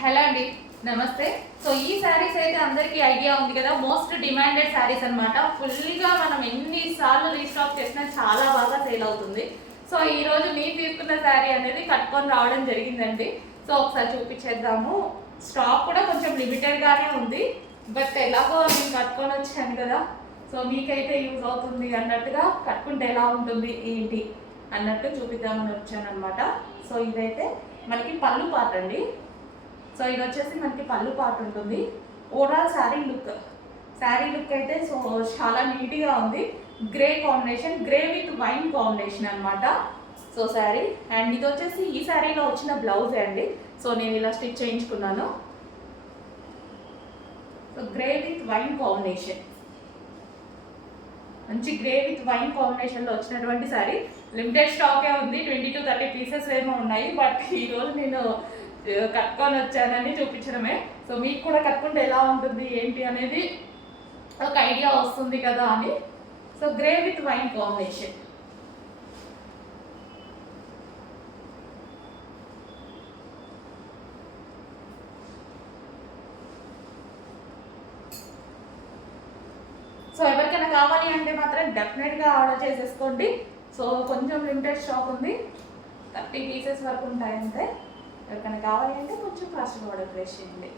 Hello అండి, నమస్తే. So ఈ శారీస్ అయితే అందరికీ ఐడియా ఉంది కదా, మోస్ట్ డిమాండెడ్ శారీస్ అనమాట. ఫుల్గా మనం ఎన్నిసార్లు రీస్టాక్ చేసినా చాలా బాగా సేల్ అవుతుంది. సో ఈ రోజు నేను తీసుకున్న శారీ అనేది కట్టుకొని రావడం జరిగిందండి. సో ఒకసారి చూపించేద్దాము. స్టాక్ కూడా కొంచెం లిమిటెడ్గానే ఉంది, బట్ ఎలాగో నేను కట్టుకొని వచ్చాను కదా, సో మీకైతే యూజ్ అవుతుంది అన్నట్టుగా కట్టుకుంటే ఎలా ఉంటుంది ఏంటి అన్నట్టు చూపిద్దామని వచ్చాను అనమాట. సో ఇదైతే మనకి పళ్ళు పాట అండి. సో ఇది వచ్చేసి మనకి పళ్ళు పాట ఉంటుంది. ఓవరాల్ శారీ లుక్ అయితే సో చాలా నీట్గా ఉంది. Grey combination, grey with wine combination అనమాట. సో శారీ అండ్ ఇది వచ్చేసి ఈ శారీలో వచ్చిన బ్లౌజే అండి. సో నేను ఇలా స్టిచ్ చేయించుకున్నాను. So grey with wine combination, మంచి గ్రే విత్ వైన్ కాంబినేషన్లో వచ్చినటువంటి శారీ. లిమిటెడ్ స్టాకే ఉంది, 20 to 30 పీసెస్ ఏమో ఉన్నాయి. బట్ ఈరోజు నేను కట్టుకొని వచ్చానని చూపించడమే. సో మీకు కూడా కట్టుకుంటే ఎలా ఉంటుంది ఏంటి అనేది ఒక ఐడియా వస్తుంది కదా అని. So grey with wine combination. So ఎవరికైనా కావాలి అంటే మాత్రం డెఫినెట్గా ఆర్డర్ చేసేసుకోండి. సో కొంచెం లిమిటెడ్ స్టాక్ ఉంది, 30 పీసెస్ వరకు ఉంటాయి అంతే. ఎవరికైనా కావాలి అంటే కొంచెం ఫాస్ట్గా ఆర్డర్ ప్లేస్ చేయండి.